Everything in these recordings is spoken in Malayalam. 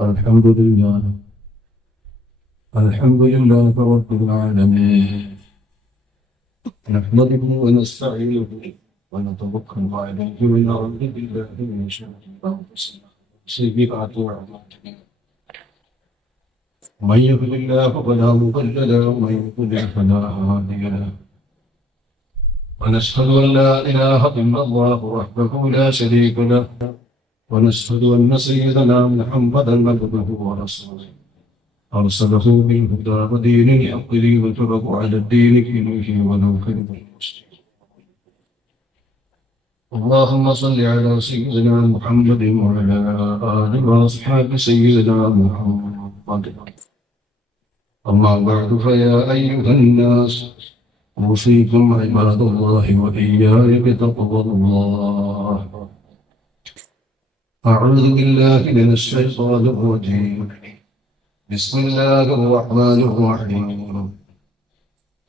الحمد لله الحمد لله رب العالمين نحمده ونستعينه ونتوكل عليه ونعوذ بالله من أعمالنا. من يهد الله فلا مضل له ومن يضلل فلا هادي له. ونشهد أن لا إله إلا الله وحده لا شريك له. ونشهد أن سيدنا محمدا عبده ورسوله. أرسله بالهدى ودين الحق ليظهره على الدين كله ولو كره اللهم صل على سيدنا محمد وعلى آل وأصحاب سيدنا محمد. أما بعد فيا أيها الناس أوصيكم عباد الله وإياي بتقوى الله. أعوذ بالله من الشيطان الرجيم. بسم الله الرحمن الرحيم.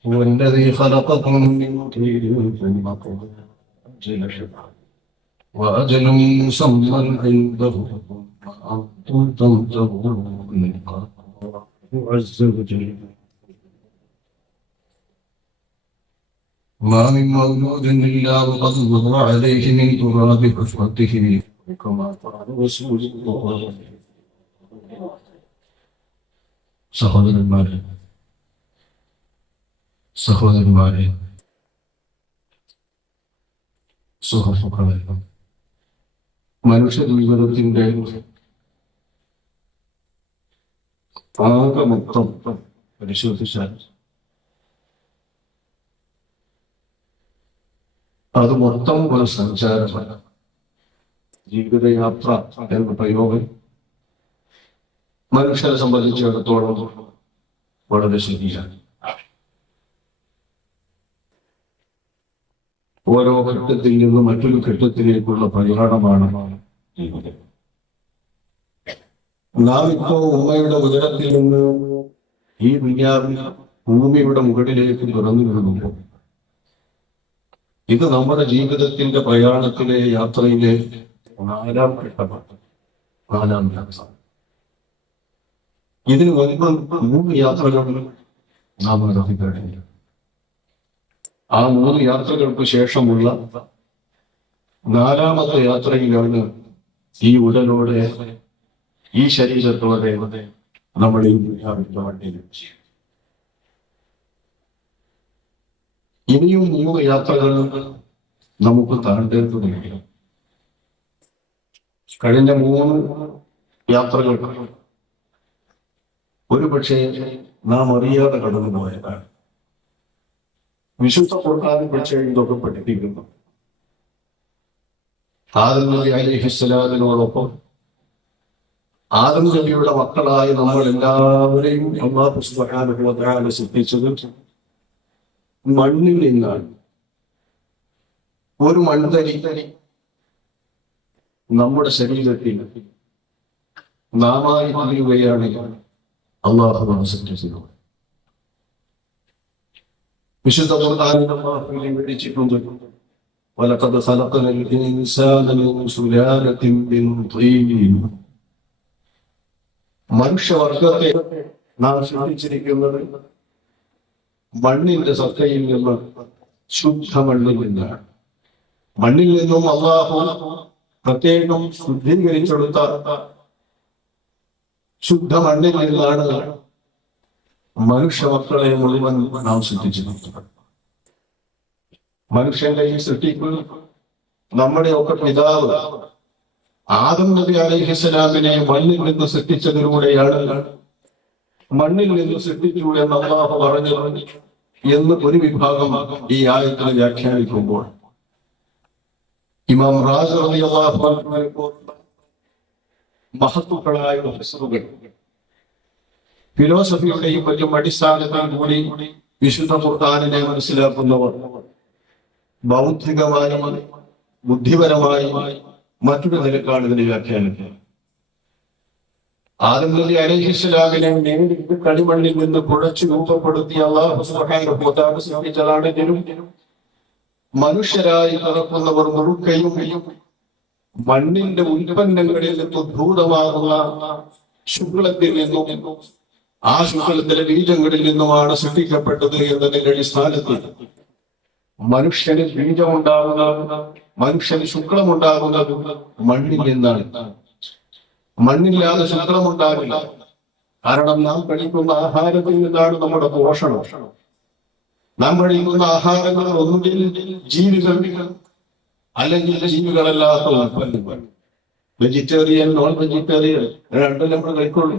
هو الذي خلقكم من طين ثم قضى أجل وأجل مسمى عنده وأنتم تمترون عز وجل. ما من مولود إلا وقد مر عليه من تراب كفرته كما قال رسول الله സഹോദരന്മാരെ സഹോദരന്മാരെ സുഹൃത്തുക്കളെ മനുഷ്യ ജീവിതത്തിന്റെ ആകെ മൊത്തം പരിശോധിച്ചാൽ അത് മൊത്തം ഒരു സഞ്ചാരമല്ല ജീവിതയാത്ര എന്ന പ്രയോഗം മനുഷ്യരെ സംബന്ധിച്ചിടത്തോളം വളരെ ശരിയാണ്. ഓരോ ഘട്ടത്തിൽ നിന്ന് മറ്റൊരു ഘട്ടത്തിലേക്കുള്ള പ്രയാണമാണ് നാം ഇപ്പോ ഉമ്മയുടെ ഉദരത്തിൽ നിന്ന് ഈ വിജ്ഞാപന ഭൂമിയുടെ മുകളിലേക്ക് തുറന്നു വരുമ്പോൾ ഇത് നമ്മുടെ ജീവിതത്തിന്റെ പ്രയാണത്തിലെ യാത്രയിലെ നാലാം ഘട്ടമാണ് നാലാം ഘട്ടം ഇതിന് മുൻപ് മൂന്ന് യാത്രകൾ നാം നടത്തി ആ മൂന്ന് യാത്രകൾക്ക് ശേഷമുള്ള നാലാമത്തെ യാത്രയിലാണ് ഈ ഉടലോടെ ഈ ശരീരത്തോടെ നമ്മൾ ഈ ദുരിതാവിന്റെ ഇനിയും മൂന്ന് യാത്രകൾ നമുക്ക് താണ്ടേണ്ടതുണ്ട് കഴിഞ്ഞ മൂന്ന് യാത്രകൾ ഒരു പക്ഷേ നാം അറിയാതെ കടന്നുപോയതാണ് വിശുദ്ധ ഖുർആാനെ പക്ഷേ ഇതൊക്കെ പഠിപ്പിക്കുന്നു. ആദം നബി അലിഹിസ്സലാമിനോടൊപ്പം ആദം നബിയുടെ മക്കളായ നമ്മൾ എല്ലാവരെയും അള്ളാഹു സുബ്ഹാനഹു സിദ്ധിച്ചത് മണ്ണിൽ നിന്നാണ്. ഒരു മൺതരി നമ്മുടെ ശരീരത്തിൽ നാമായി പറയുകയാണെങ്കിൽ അള്ളാഹു സൃഷ്ടിച്ചത് വിശുദ്ധ ഖുർആനിൽ അല്ലാഹു വിവരിച്ചിട്ടുണ്ട് ولقد خلقنا الإنسان من سلالة من طين മനുഷ്യവർഗത്തെ നാം സൃഷ്ടിച്ചിരിക്കുന്നത് മണ്ണിന്റെ സത്തയിൽ നിന്ന് ശുദ്ധ മണ്ണിൽ നിന്നാണ് മണ്ണിൽ നിന്നും അള്ളാഹു പ്രത്യേകം ശുദ്ധീകരിച്ചെടുത്ത ശുദ്ധ മണ്ണിൽ നിന്നാണ് മനുഷ്യമക്കളെ മുഴുവൻ നാം സൃഷ്ടിച്ചിരിക്കുന്നത്. മനുഷ്യന്റെ ഈ സൃഷ്ടിപ്പ് നമ്മുടെ ഒക്കെ പിതാവ് ആദം നബി അലൈഹിസ്സലാമിനെ മണ്ണിൽ നിന്ന് സൃഷ്ടിച്ചതിലൂടെയാണ് മണ്ണിൽ നിന്ന് സൃഷ്ടിച്ചു എന്ന് അള്ളാഹു പറഞ്ഞു എന്ന് ഒരു വിഭാഗം ഈ ആയത്തിനെ വ്യാഖ്യാനിക്കുമ്പോൾ ഇമാം റാസ് പോലുള്ള മഹത്തുക്കളായ പ്രൊഫസറുകൾ ഫിലോസഫിയുടെയും മറ്റും അടിസ്ഥാനത്തിൽ കൂടി വിശുദ്ധ ഖുർആാനിനെ മനസ്സിലാക്കുന്നവർ ബൗദ്ധികമായ ബുദ്ധിപരമായ മറ്റൊരു നിലക്കാണ് ഇതിനെ വ്യാഖ്യാനിക്കുന്നത് ആദം നബി അലൈഹിസ്സലാമിനെ നേരിട്ട് കളിമണ്ണിൽ നിന്ന് കുഴച്ചു രൂപപ്പെടുത്തി അള്ളാഹു വ തആല സൃഷ്ടിച്ചതാണെങ്കിലും മനുഷ്യരായി നടക്കുന്നവർ മുഴുക്കയും മണ്ണിന്റെ ഉൽപ്പന്നങ്ങളിൽ ഉദ്ഭൂതമാകുന്ന ശുക്ലത്തിൽ നിന്നും ആ ശുക്ലത്തിലെ ബീജങ്ങളിൽ നിന്നുമാണ് സൃഷ്ടിക്കപ്പെട്ടത് എന്നതിന്റെ അടിസ്ഥാനത്തിൽ മനുഷ്യന് ബീജമുണ്ടാകുന്നത് മനുഷ്യന് ശുക്ലമുണ്ടാകുന്നത് മണ്ണിൽ നിന്നാണ്. മണ്ണില്ലാതെ ശുക്ലമുണ്ടാകില്ല. കാരണം നാം കഴിക്കുന്ന ആഹാരത്തിൽ നിന്നാണ് നമ്മുടെ പോഷണം. നാം കഴിക്കുന്ന ആഹാരങ്ങൾ ഒന്നുകിൽ ജീവികൾ അല്ലെങ്കിൽ ജീവികളല്ലാത്ത ഉൽപ്പന്നങ്ങൾ. വെജിറ്റേറിയൻ നോൺ വെജിറ്റേറിയൻ രണ്ടും നമ്മൾ കഴിക്കുള്ളൂ.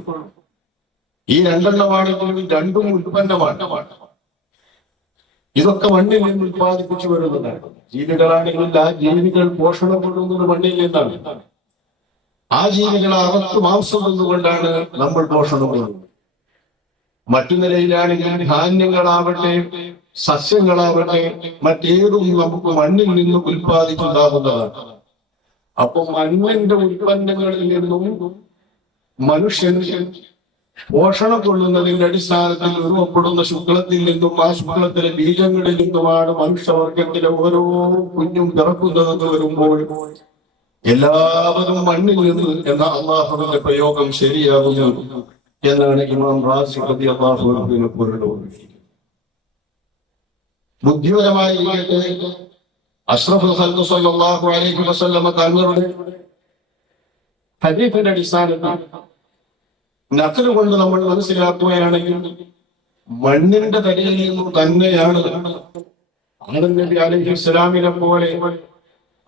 ഈ രണ്ടെണ്ണമാണെങ്കിലും രണ്ടും ഉൽപ്പന്നമാണ്. ഇതൊക്കെ മണ്ണിൽ നിന്ന് ഉത്പാദിപ്പിച്ചു വരുന്നതാണ്. ജീവികളാണെങ്കിൽ ആ ജീവികൾ പോഷണം കൊള്ളുന്നത് മണ്ണിൽ നിന്നാണ്. ആ ജീവികളെ അറുത്ത് മാംസം നിന്നുകൊണ്ടാണ് നമ്മൾ പോഷണം മറ്റു നിലയിലാണെങ്കിൽ ധാന്യങ്ങളാവട്ടെ സസ്യങ്ങളാവട്ടെ മറ്റേതും നമുക്ക് മണ്ണിൽ നിന്ന് ഉൽപ്പാദിച്ചുണ്ടാകുന്നതാണ്. അപ്പൊ മണ്ണിന്റെ ഉൽപ്പന്നങ്ങളിൽ നിന്നും മനുഷ്യൻ പോഷണം കൊള്ളുന്നതിന്റെ അടിസ്ഥാനത്തിൽ രൂപപ്പെടുന്ന ശുക്ലത്തിൽ നിന്നും ആ ശുക്ലത്തിലെ ബീജങ്ങളിൽ നിന്നുമാണ് മനുഷ്യവർഗത്തിലെ ഓരോ കുഞ്ഞും പിറക്കുന്നതെന്ന് വരുമ്പോൾ എല്ലാവരും മണ്ണിൽ നിന്ന് എന്ന അള്ളാഹുവിന്റെ പ്രയോഗം ശരിയാകുന്നു എന്നാണ് ഇമാം റാസി അള്ളാഹുവിനെ പൊരുളുള്ളത് ബുദ്ധിപരമായി ഇരിക്കട്ടെ. അഷ്റഫ് ഖൽഖ് സല്ലല്ലാഹു അലൈഹി വസല്ലമ തങ്ങളുടെ ഹദീഫിന്റെ അടിസ്ഥാനത്തിൽ നക്കൽ കൊണ്ട് നമ്മൾ മനസ്സിലാക്കുകയാണെങ്കിൽ മണ്ണിന്റെ തലയിൽ നിന്നും തന്നെയാണ് ആദം നബി അലൈഹി ഇസ്ലാമിനെ പോലെ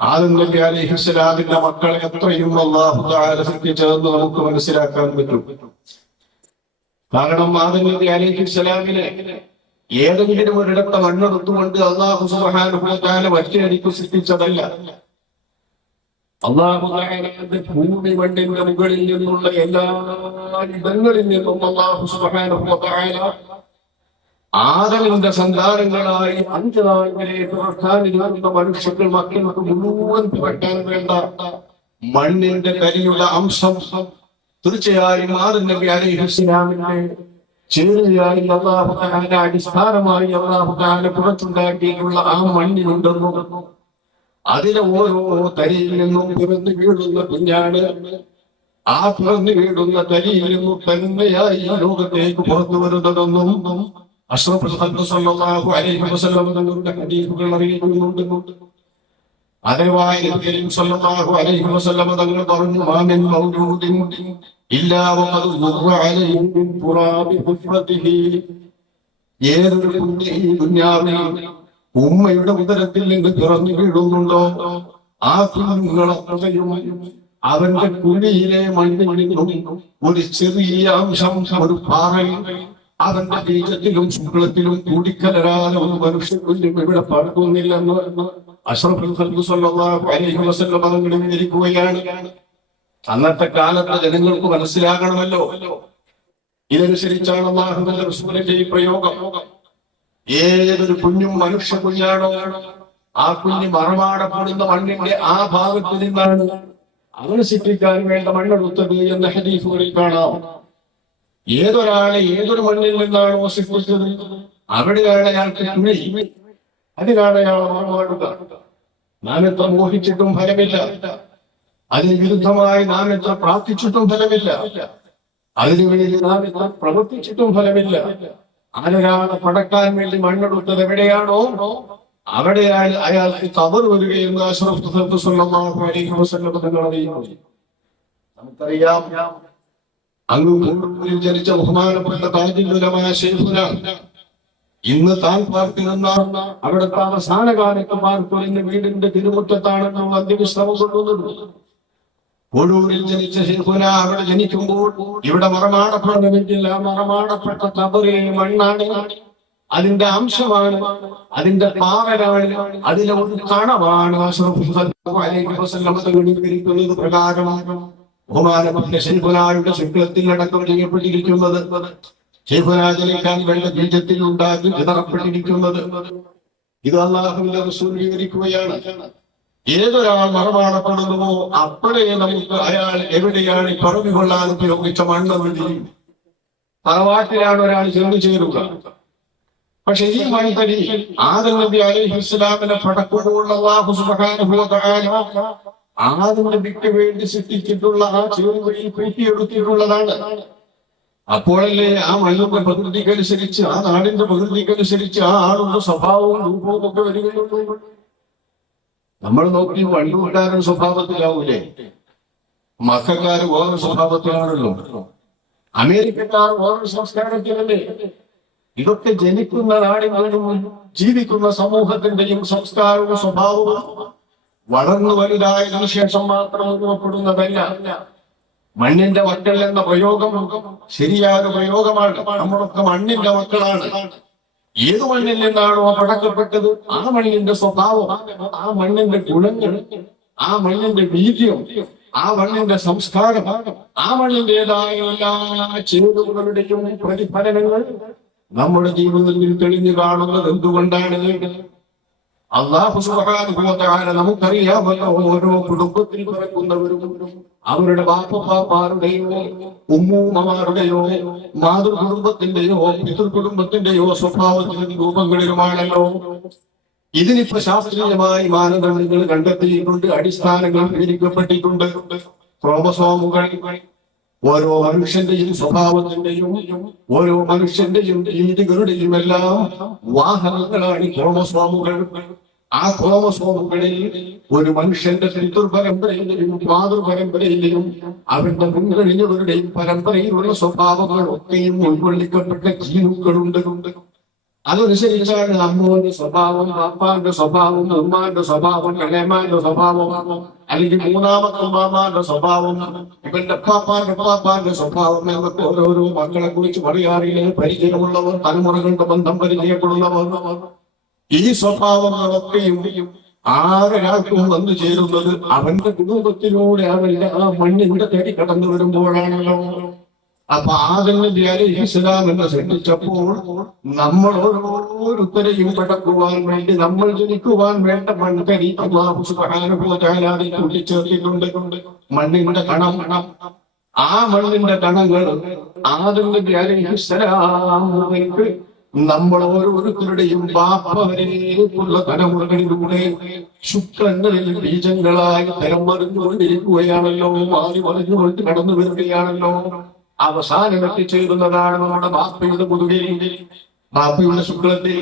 ആദം നബി അലൈഹി ഇസ്ലാമിന്റെ മക്കളെ എത്രയും അള്ളാഹു സൃഷ്ടിച്ചതെന്ന് നമുക്ക് മനസ്സിലാക്കാൻ പറ്റും. കാരണം ആദം നബി അലൈഹി ഇസ്ലാമിനെ ഏതെങ്കിലും ഒരിടത്തെ മണ്ണെടുത്തുകൊണ്ട് അള്ളാഹു സുബാനുഭവത്താൽ മറ്റേടിക്ക് സൃഷ്ടിച്ചതല്ല. അള്ളാഹുദായ ഭൂമി മണ്ണിന്റെ മുകളിൽ നിന്നുള്ള എല്ലാ ഇടങ്ങളിൽ നിന്നും അള്ളാഹു സുബാനുഭവത്തായ ആദരവിന്റെ സന്താനങ്ങളായി അഞ്ചു നാളുകളെ പ്രസ്ഥാനിക്കുന്ന മനുഷ്യർക്ക് മക്കൾക്ക് മുഴുവൻ വെട്ടാൻ വേണ്ട മണ്ണിന്റെ കരിയുള്ള അംശം തീർച്ചയായും ആദം നബി അലൈഹി ഇസ്ലാമിന്റെ ചേരുകയായി അള്ളാഹുദാന അടിസ്ഥാനമായി അള്ളാഹുദാന പുറത്തുണ്ടാക്കിയിട്ടുള്ള ആ മണ്ണിനുണ്ടെന്നും അതിലെ ഓരോ തരിയിൽ നിന്നും പിറന്നു വീഴുന്ന കുഞ്ഞാണ്. ആ പിറന്നു വീഴുന്ന തരിയിൽ നിന്നും തന്നെയായി ഈ ലോകത്തേക്ക് പുറത്തു വരുന്നതെന്നും സല്ലല്ലാഹു അലൈഹി വസല്ലം തങ്ങളുടെ ഹദീസുകൾ അറിയിക്കുന്നുണ്ട് അതേവായ നബിയും സല്ലല്ലാഹു അലൈഹി വസല്ലം തങ്ങൾ പറഞ്ഞു മാമിൻ മൗജൂദിൻ ഇല്ലാ ഉമ്മയുടെ ഉദരത്തിൽ നിന്ന് പിറന്നു വീഴുന്നുണ്ടോ? ആ കുഞ്ഞുങ്ങളെയും അവന്റെ കുഴിയിലെ നിന്നും ഒരു ചെറിയ അംശം ഒരു പാറയിൽ അവന്റെ ബീജത്തിലും ശുക്ലത്തിലും കൂടിക്കലരാതെ ഒരു മനുഷ്യക്കുഞ്ഞും ഇവിടെ പറക്കുന്നില്ലെന്ന് അഷ്റഫുൽ അലൈഹി വസല്ലം തങ്ങൾ വിവരിക്കുകയാണ്. അന്നത്തെ കാലത്ത് ജനങ്ങൾക്ക് മനസ്സിലാകണമല്ലോ. ഇതനുസരിച്ചാണ് അള്ളാഹുവിന്റെ ഈ പ്രയോഗം. ഏതൊരു കുഞ്ഞും മനുഷ്യ കുഞ്ഞാണോ ആ കുഞ്ഞ് മറമാടപ്പെടുന്ന മണ്ണിന്റെ ആ ഭാഗത്ത് നിന്നാണ് അവന് സിദ്ധിക്കാൻ വേണ്ട മണ്ണെടുത്തത് എന്ന ഹദീഫുകളിൽ കാണാം. ഏതൊരാളെ ഏതൊരു മണ്ണിൽ നിന്നാണോ സിദ്ധിച്ചത് അവിടെയാണ് അയാൾക്ക് അതിനാണ് അയാൾ നാം എത്ര മോഹിച്ചിട്ടും ഫലമില്ല. അതിന് വിരുദ്ധമായി നാം എത്ര പ്രാർത്ഥിച്ചിട്ടും ഫലമില്ല. അതിനു വേണ്ടി നാം എത്ര പ്രവർത്തിച്ചിട്ടും ഫലമില്ല. ആരൊരാളെ പടക്കാൻ വേണ്ടി മണ്ണെടുത്തത് എവിടെയാണോ? അവിടെയാണ് അയാൾക്ക് തവറ് വരികയും നമുക്കറിയാം അങ്ങ് ജനിച്ച ബഹുമാനപ്പെട്ട ഇന്ന് താൻ പാർക്കുന്ന അവിടുത്തെ അവസാന കാലത്ത് പാർക്കൊഴിഞ്ഞ വീടിന്റെ തിരുമുറ്റത്താണ് അന്ത്യവിശ്രമം കൊള്ളുന്നത് കൊടൂരിൽ ജനിച്ച ശിൽഹുന അവിടെ ജനിക്കുമ്പോൾ ഇവിടെ മറമാടപ്പെടണമെങ്കിൽ ആ മറമാടപ്പെട്ട കബറി മണ്ണാണ്. അതിന്റെ അംശമാണ് അതിന്റെ പാവലാണ് അതിലെ ഒരു കണമാണ് തങ്ങൾ വിവരിക്കുന്നത് പ്രകാരമാണ് ബഹുമാനപ്പെട്ട ശിൽഹുനായുടെ ശുക്ലത്തിൽ അടക്കം ചെയ്യപ്പെട്ടിരിക്കുന്നത് ശിൽഹുനാചരിക്കാൻ വെള്ള ബീജത്തിൽ ഉണ്ടാക്കി വിതറപ്പെട്ടിരിക്കുന്നത്. ഇത് അള്ളാഹുവിന്റെ റസൂൽ വിവരിക്കുകയാണ്. ഏതൊരാൾ മറമാടപ്പെടുന്നുവോ അപ്പോഴേ നമുക്ക് അയാൾ എവിടെയാണ് ഈ പറഞ്ഞു കൊള്ളാൻ ഉപയോഗിച്ച മണ്ണ് തിരിയും തറവാട്ടിലാണ് ഒരാൾ ചേർന്ന് ചേരുക പക്ഷെ ഈ മൺതരി ആദം നബി അലൈഹി ഇസ്ലാമിനെ പടക്കോടുള്ള അല്ലാഹു സുബ്ഹാനഹു വ തആല ആദ്യം നബിക്ക് വേണ്ടി സൃഷ്ടിച്ചിട്ടുള്ള ആ ചേരുവയിൽ കൂട്ടിയെടുത്തിട്ടുള്ളതാണ്. അപ്പോഴല്ലേ ആ മണ്ണിന്റെ പ്രകൃതിക്കനുസരിച്ച് ആ നാടിന്റെ പ്രകൃതിക്കനുസരിച്ച് ആ ആളുടെ സ്വഭാവവും രൂപവും ഒക്കെ വരികയുള്ളൂ നമ്മൾ നോക്കി വണ്ടൂർക്കാരൻ സ്വഭാവത്തിലാവൂലേ? മക്കാര് വേറൊരു സ്വഭാവത്തിലാണല്ലോ. അമേരിക്കക്കാർ വേറൊരു സംസ്കാരത്തിലല്ലേ? ഇതൊക്കെ ജനിക്കുന്ന നാടിനും ജീവിക്കുന്ന സമൂഹത്തിന്റെയും സംസ്കാരവും സ്വഭാവവും വളർന്നു വലുതായതിനു ശേഷം മാത്രം രൂപപ്പെടുന്നതല്ല മണ്ണിന്റെ മക്കൾ എന്ന പ്രയോഗം ശരിയായ പ്രയോഗമാണ്. നമ്മളൊക്കെ മണ്ണിന്റെ മക്കളാണ്. ഏത് മണ്ണിൽ നിന്നാണോ പടക്കപ്പെട്ടത്? ആ മണ്ണിന്റെ സ്വഭാവം ആ മണ്ണിന്റെ ഗുണങ്ങൾ ആ മണ്ണിന്റെ വീര്യം ആ മണ്ണിന്റെ സംസ്കാരം ആ മണ്ണിന്റേതായ എല്ലാ ചേരുവകളുടെയും പ്രതിഫലനങ്ങൾ നമ്മുടെ ജീവിതത്തിൽ തെളിഞ്ഞു കാണുന്നത് എന്തുകൊണ്ടാണ്? അള്ളാഹു തആല നമുക്കറിയാമല്ലോ ഓരോ കുടുംബത്തിൽ പിറക്കുന്നവരും അവരുടെ ബാപ്പമാരുടെയോ ഉമ്മൂമ്മമാരുടെയോ മാതൃകുടുംബത്തിന്റെയോ പിതൃകുടുംബത്തിന്റെയോ സ്വഭാവത്തിലും രൂപങ്ങളിലുമാണല്ലോ. ഇതിനിപ്പോ ശാസ്ത്രീയമായി മാനദണ്ഡങ്ങൾ കണ്ടെത്തിയിട്ടുണ്ട് അടിസ്ഥാനങ്ങൾ വിവരിക്കപ്പെട്ടിട്ടുണ്ട്. ക്രോമസോമുകൾ ഓരോ മനുഷ്യന്റെയും സ്വഭാവത്തിന്റെയും ഓരോ മനുഷ്യന്റെയും രീതികളുടെയും എല്ലാം വാഹനങ്ങളാണ് ക്രോമസോമുകൾ. ആ ക്രോമസോമുകളിൽ ഒരു മനുഷ്യന്റെ പിതൃപരമ്പരയിലെയും മാതൃപരമ്പരയിലെയും അവരുടെ മുൻകഴിഞ്ഞവരുടെയും പരമ്പരയിലുള്ള സ്വഭാവങ്ങളൊക്കെയും ഉൾക്കൊള്ളിക്കപ്പെട്ട ജീനുക്കളുണ്ട് അതനുസരിച്ചാണ് അമ്മോന്റെ സ്വഭാവം അപ്പാന്റെ സ്വഭാവം ഉമ്മാന്റെ സ്വഭാവം കലേമാന്റെ സ്വഭാവം അല്ലെങ്കിൽ മൂന്നാമത്തെ മാമാന്റെ സ്വഭാവം ഇവന്റെ പാപ്പാന്റെ പാപ്പാന്റെ സ്വഭാവം എന്നൊക്കെ ഓരോരോ മക്കളെ കുറിച്ച് പറയാറില്ല. പരിചയമുള്ളവർ തലമുറകളുടെ ബന്ധം പരിചയപ്പെടുന്നവർ. ഈ സ്വഭാവം സ്വഭാവങ്ങളൊക്കെയും ആരൊരാൾക്കും വന്നു ചേരുന്നത് അവന്റെ കുടുംബത്തിലൂടെ അവന്റെ ആ മണ്ണിന്റെ തേടി കടന്നു വരുമ്പോഴാണല്ലോ. അപ്പൊ ആദന്റെ ഇസ്ലാം എന്ന് ശ്രദ്ധിച്ചപ്പോൾ നമ്മൾ ഓരോരുത്തരെയും കടക്കുവാൻ വേണ്ടി നമ്മൾ ജനിക്കുവാൻ വേണ്ട മൺകരി അള്ളാഹു അതിൽ കൂട്ടിച്ചേർത്തിട്ടുണ്ട്. മണ്ണിന്റെ കണം. ആ മണ്ണിന്റെ കണങ്ങൾ ആദന്റെ ഇസ്ലാമിലേക്ക് നമ്മൾ ഓരോരുത്തരുടെയും ബാപ്പവരേക്കുള്ള തലമുറകളിലൂടെ ശുക്രങ്ങളിൽ ബീജങ്ങളായി തരം മറിഞ്ഞുകൊണ്ടിരിക്കുകയാണല്ലോ മാറി മറിഞ്ഞുകൊണ്ട് കടന്നു വരികയാണല്ലോ. അവസാനം എത്തിച്ചേരുന്നതാണ് നമ്മുടെ ബാപ്പയുടെ മുതുകിൽ ബാപ്പയുടെ ശുക്ലത്തിൽ.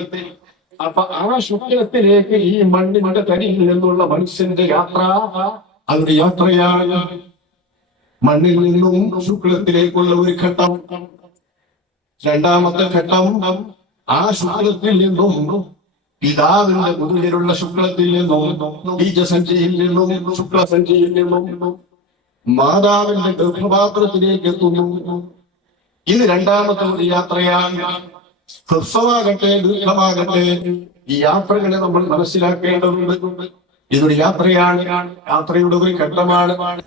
അപ്പൊ ആ ശുക്ലത്തിലേക്ക് ഈ മണ്ണിന്റെ തരിയിൽ നിന്നുള്ള മനുഷ്യന്റെ യാത്ര അതൊരു യാത്രയാണ് മണ്ണിൽ നിന്നും ശുക്ലത്തിലേക്കുള്ള ഒരു ഘട്ടം. രണ്ടാമത്തെ ഘട്ടം ആ ശുക്ലത്തിൽ നിന്നും പിതാവിന്റെ മുതലിലുള്ള ശുക്ലത്തിൽ നിന്നും ബീജസഞ്ചിയിൽ നിന്നും ശുക്ലസഞ്ചിയിൽ നിന്നും മാതാവിന്റെ ഗർഭപാത്രത്തിലേക്ക് എത്തുന്നു. ഇത് രണ്ടാമത്തെ ഒരു യാത്രയാണ്. ഹ്രസ്വമാകട്ടെ ദീർഘമാകട്ടെ ഈ യാത്രകളെ നമ്മൾ മനസ്സിലാക്കേണ്ടതുണ്ട്. ഇതൊരു യാത്രയാണ്. യാത്രയുടെ ഒരു ഘട്ടമാണ്.